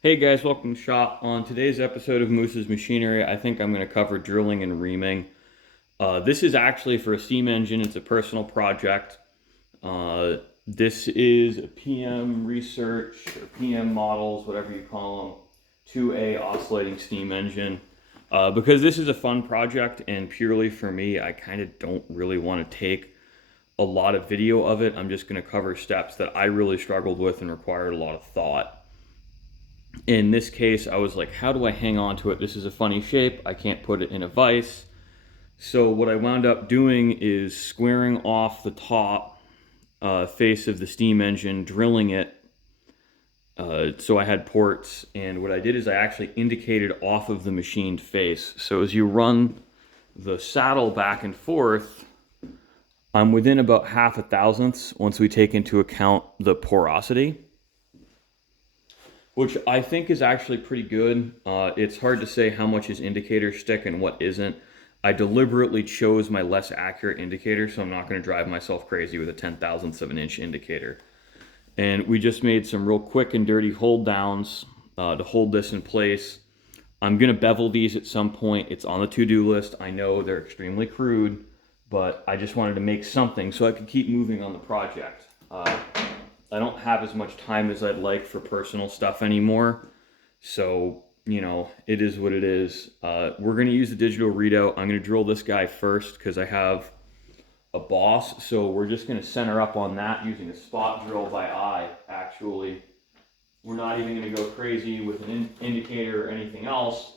Hey guys, welcome to Shop. On today's episode of Moose's Machinery, I think I'm going to cover drilling and reaming. This is actually for a steam engine. It's a personal project. This is a PM research, or PM models, whatever you call them, 2A oscillating steam engine. Because this is a fun project and purely for me, I kind of don't really want to take a lot of video of it. I'm just going to cover steps that I really struggled with and required a lot of thought. In this case, I was like, how do I hang on to it? This is a funny shape. I can't put it in a vise. So what I wound up doing is squaring off the top face of the steam engine, drilling it. So I had ports, and what I did is I actually indicated off of the machined face. So as you run the saddle back and forth, I'm within about half a thousandths once we take into account the porosity, which I think is actually pretty good. It's hard to say how much is indicator stick and what isn't. I deliberately chose my less accurate indicator, so I'm not going to drive myself crazy with a 10,000ths of an inch indicator. And we just made some real quick and dirty hold downs to hold this in place. I'm going to bevel these at some point. It's on the to-do list. I know they're extremely crude, but I just wanted to make something so I could keep moving on the project. I don't have as much time as I'd like for personal stuff anymore. So, it is what it is. We're going to use the digital readout. I'm going to drill this guy first because I have a boss. So we're just going to center up on that using a spot drill by eye, actually. We're not even going to go crazy with an indicator or anything else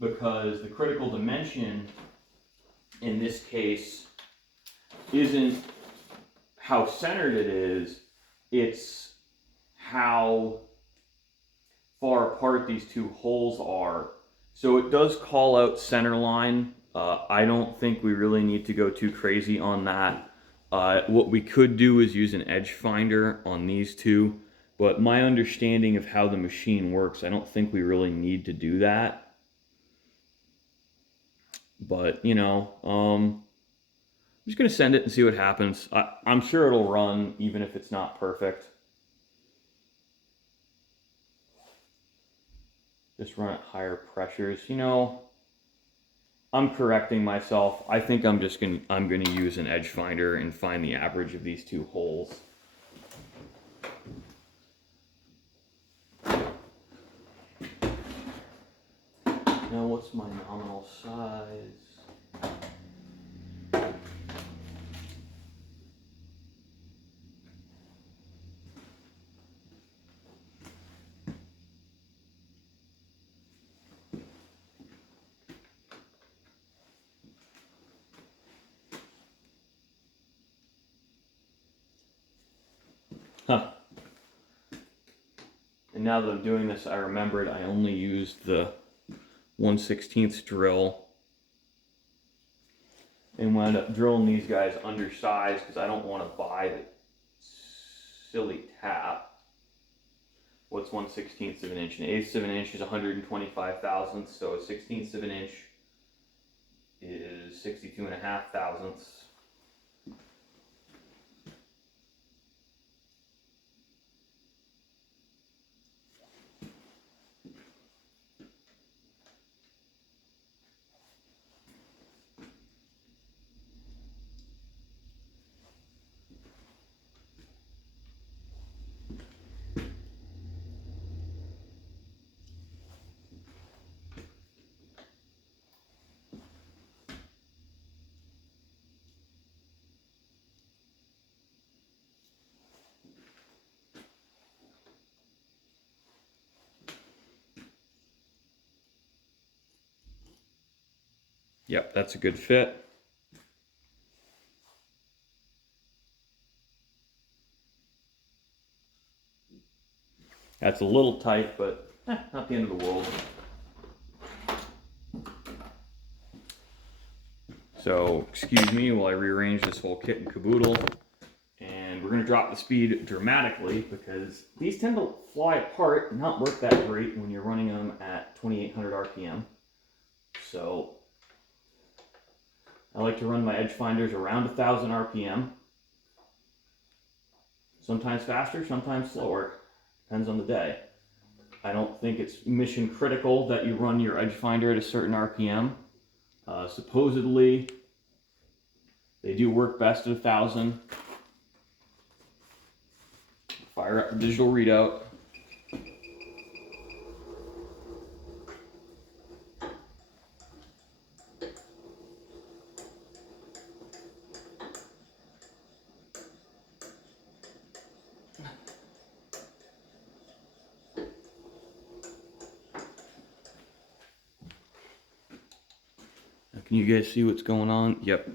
because the critical dimension in this case isn't how centered it is. It's how far apart these two holes are. So it does call out center line. I don't think we really need to go too crazy on that. What we could do is use an edge finder on these two, but my understanding of how the machine works, I don't think we really need to do that. But, I'm just going to send it and see what happens. I'm sure it'll run even if it's not perfect. Just run at higher pressures. I'm correcting myself. I think I'm going to use an edge finder and find the average of these two holes. Now what's my nominal size? Huh. And now that I'm doing this, I remembered I only used the 1/16 drill and wound up drilling these guys undersized because I don't want to buy the silly tap. What's 1/16 of an inch? An eighth of an inch is 125 thousandths, so a 16th of an inch is 62.5 thousandths. Yep, that's a good fit. That's a little tight, but not the end of the world. So, excuse me while I rearrange this whole kit and caboodle. And we're going to drop the speed dramatically because these tend to fly apart and not work that great when you're running them at 2800 RPM. So, I like to run my edge finders around 1000 RPM. Sometimes faster, sometimes slower. Depends on the day. I don't think it's mission critical that you run your edge finder at a certain RPM. Supposedly, they do work best at 1,000. Fire up the digital readout. Can you guys see what's going on? Yep.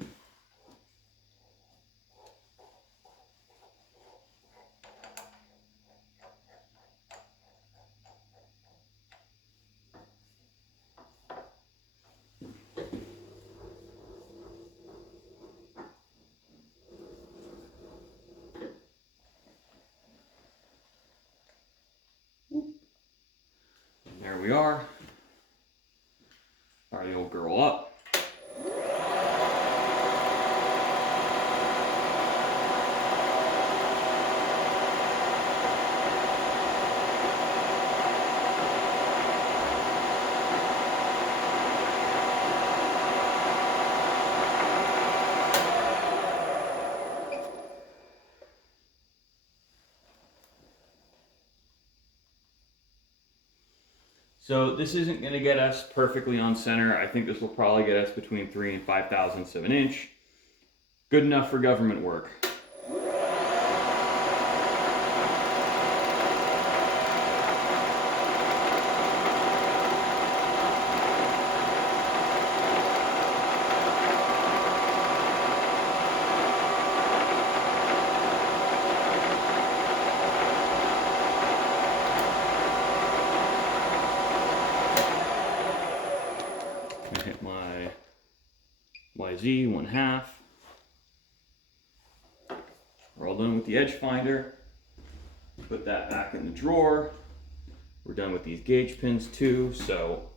There we are. Fire the old girl up. So this isn't going to get us perfectly on center. I think this will probably get us between 3 and 5 thousandths of an inch. Good enough for government work. I hit my YZ 1/2. We're all done with the edge finder. Put that back in the drawer. We're done with these gauge pins too, so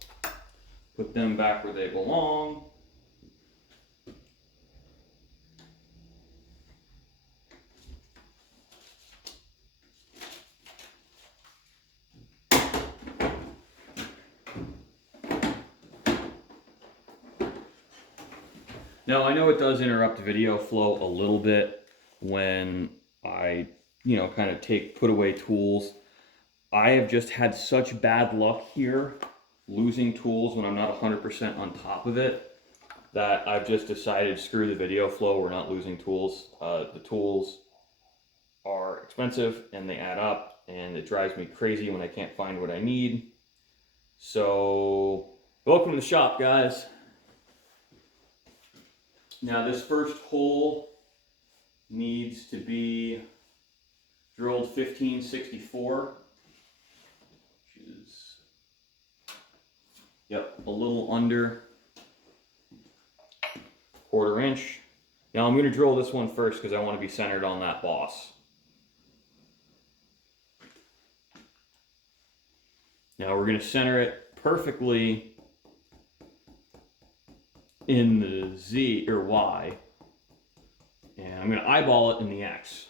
put them back where they belong. Now, I know it does interrupt video flow a little bit when I, kind of put away tools. I have just had such bad luck here, losing tools when I'm not 100% on top of it, that I've just decided, screw the video flow, we're not losing tools. The tools are expensive and they add up, and it drives me crazy when I can't find what I need. So, welcome to the shop, guys. Now this first hole needs to be drilled 1564, which is, a little under 1/4 inch. Now I'm going to drill this one first because I want to be centered on that boss. Now we're going to center it perfectly in the Z or Y, and I'm going to eyeball it in the X.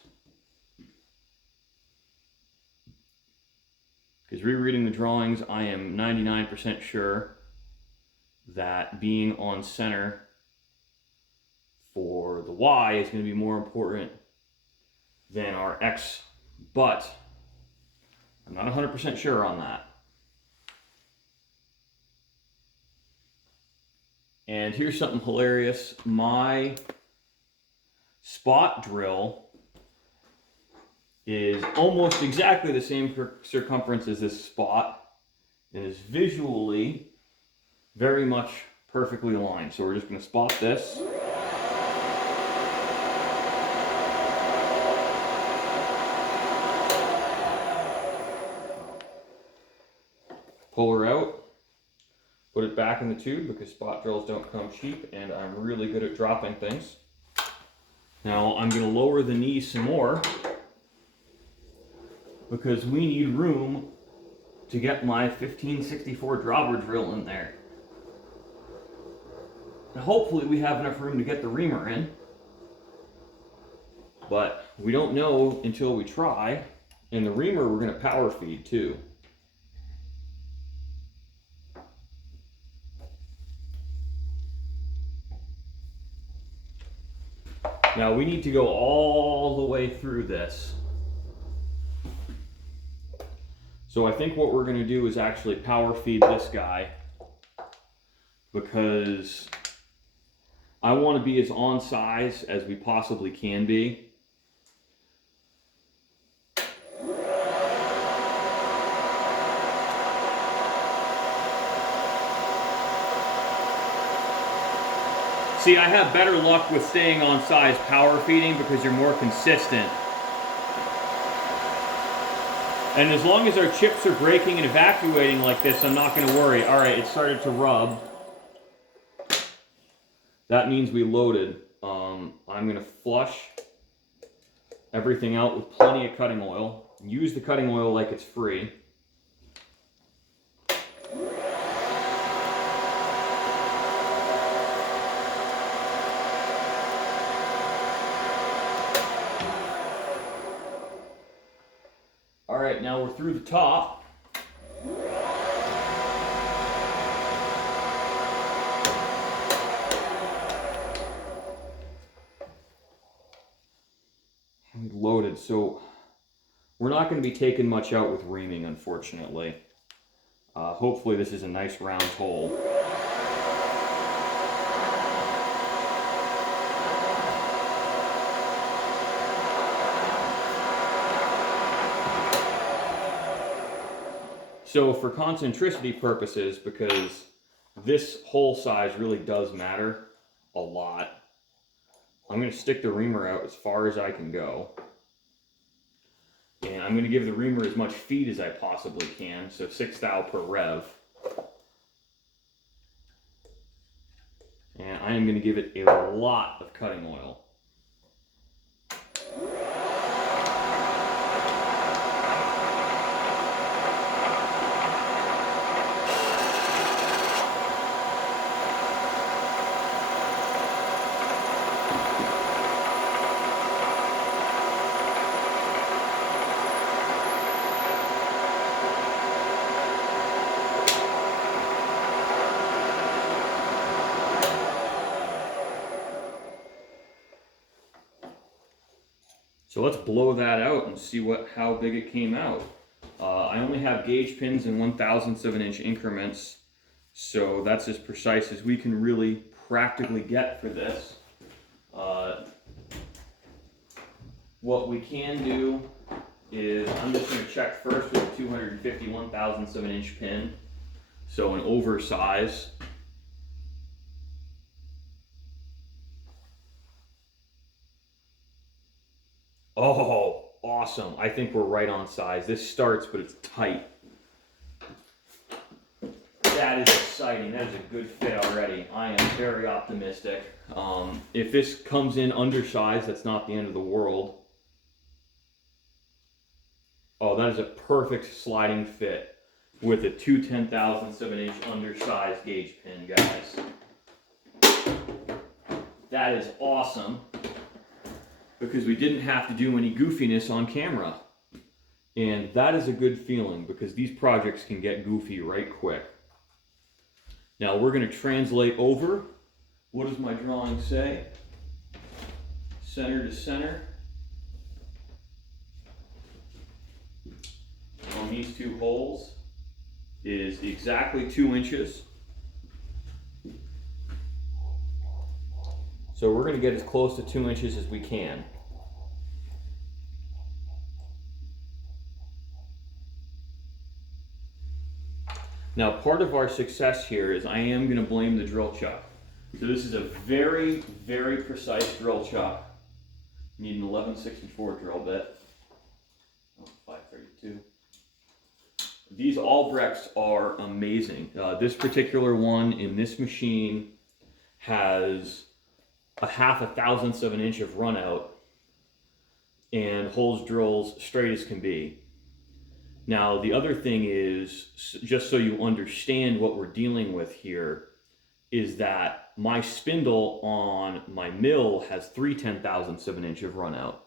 Because rereading the drawings, I am 99% sure that being on center for the Y is going to be more important than our X, but I'm not 100% sure on that. And here's something hilarious. My spot drill is almost exactly the same circumference as this spot, and is visually very much perfectly aligned. So we're just going to spot this. Pull her out. Put it back in the tube because spot drills don't come cheap, and I'm really good at dropping things. Now I'm going to lower the knee some more because we need room to get my 1564 dropper drill in there. And hopefully we have enough room to get the reamer in, but we don't know until we try. And the reamer we're going to power feed too. Now we need to go all the way through this. So I think what we're going to do is actually power feed this guy, because I want to be as on size as we possibly can be. See, I have better luck with staying on size power feeding because you're more consistent. And as long as our chips are breaking and evacuating like this, I'm not going to worry. All right, it started to rub. That means we loaded. I'm going to flush everything out with plenty of cutting oil. Use the cutting oil like it's free. All right, now we're through the top. And loaded, so we're not going to be taking much out with reaming, unfortunately. Hopefully this is a nice round hole. So for concentricity purposes, because this hole size really does matter a lot, I'm going to stick the reamer out as far as I can go. And I'm going to give the reamer as much feed as I possibly can, so 6 thou per rev. And I am going to give it a lot of cutting oil. So let's blow that out and see how big it came out. I only have gauge pins in 1/1000 of an inch increments, so that's as precise as we can really practically get for this. What we can do is, I'm just going to check first with a 251/1000 of an inch pin, so an oversize. Oh, awesome. I think we're right on size. This starts, but it's tight. That is exciting. That is a good fit already. I am very optimistic. If this comes in undersized, that's not the end of the world. Oh, that is a perfect sliding fit with a 2/10,000 of an inch undersized gauge pin, guys. That is awesome, because we didn't have to do any goofiness on camera. And that is a good feeling, because these projects can get goofy right quick. Now we're going to translate over. What does my drawing say? Center to center. On these two holes is exactly 2 inches. So we're going to get as close to 2 inches as we can. Now, part of our success here is I am going to blame the drill chuck. So this is a very, very precise drill chuck. You need an 11/64 drill bit. Oh, 532. These Albrechts are amazing. This particular one in this machine has a 1/2,000 of an inch of run out and holds drills straight as can be. Now, the other thing is, just so you understand what we're dealing with here, is that my spindle on my mill has 3/10,000 of an inch of run out.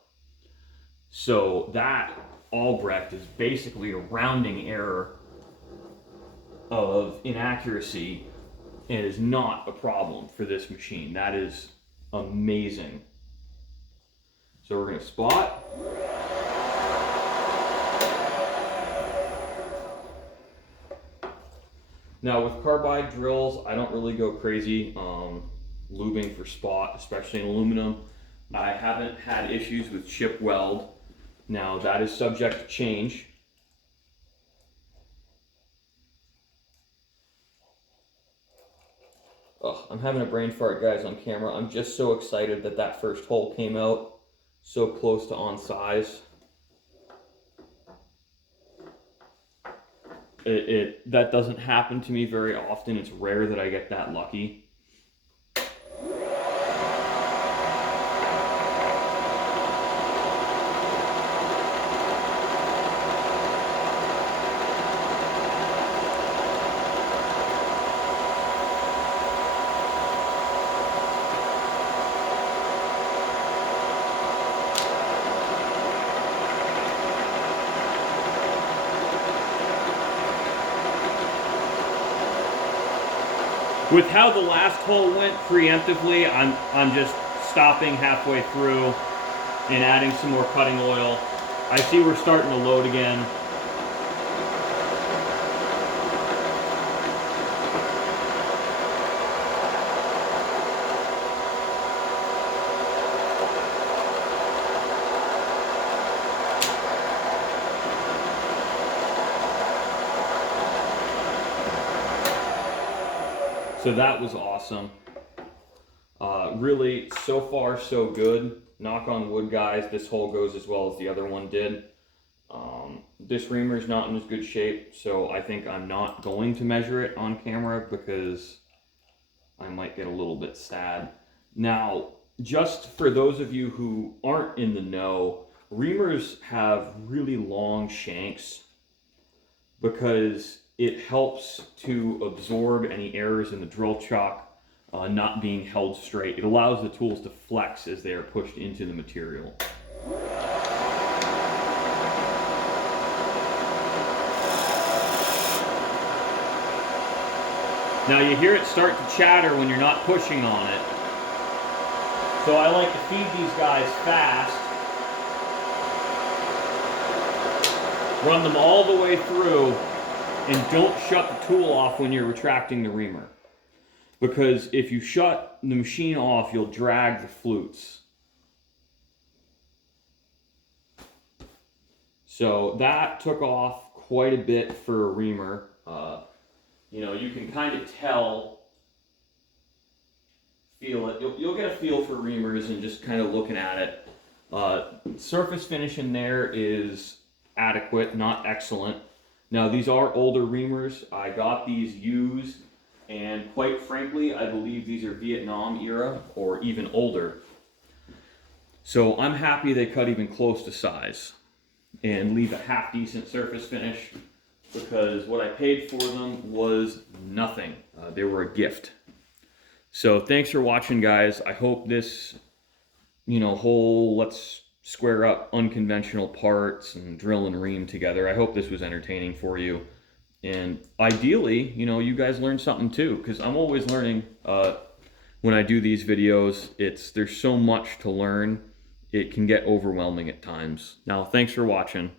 So that Albrecht is basically a rounding error of inaccuracy, and is not a problem for this machine. That is amazing. So we're going to spot. Now with carbide drills, I don't really go crazy lubing for spot, especially in aluminum. I haven't had issues with chip weld. Now that is subject to change. Oh, I'm having a brain fart, guys, on camera. I'm just so excited that that first hole came out so close to on size. That doesn't happen to me very often. It's rare that I get that lucky. With how the last hole went preemptively, I'm just stopping halfway through and adding some more cutting oil. I see we're starting to load again. So that was awesome. Really, so far so good. Knock on wood, guys, this hole goes as well as the other one did. This reamer is not in as good shape, so I think I'm not going to measure it on camera because I might get a little bit sad. Now, just for those of you who aren't in the know, reamers have really long shanks because it helps to absorb any errors in the drill chuck not being held straight. It allows the tools to flex as they are pushed into the material. Now you hear it start to chatter when you're not pushing on it. So I like to feed these guys fast. Run them all the way through and don't shut the tool off when you're retracting the reamer. Because if you shut the machine off, you'll drag the flutes. So that took off quite a bit for a reamer. You know, you can kind of tell, feel it. You'll get a feel for reamers and just kind of looking at it. Surface finish in there is adequate, not excellent. Now these are older reamers. I got these used, and quite frankly, I believe these are Vietnam era or even older. So I'm happy they cut even close to size and leave a half decent surface finish, because what I paid for them was nothing. They were a gift. So thanks for watching, guys. I hope this, whole let's square up unconventional parts and drill and ream together, I hope this was entertaining for you. And ideally, you guys learned something too, because I'm always learning when I do these videos. There's so much to learn. It can get overwhelming at times. Now, thanks for watching.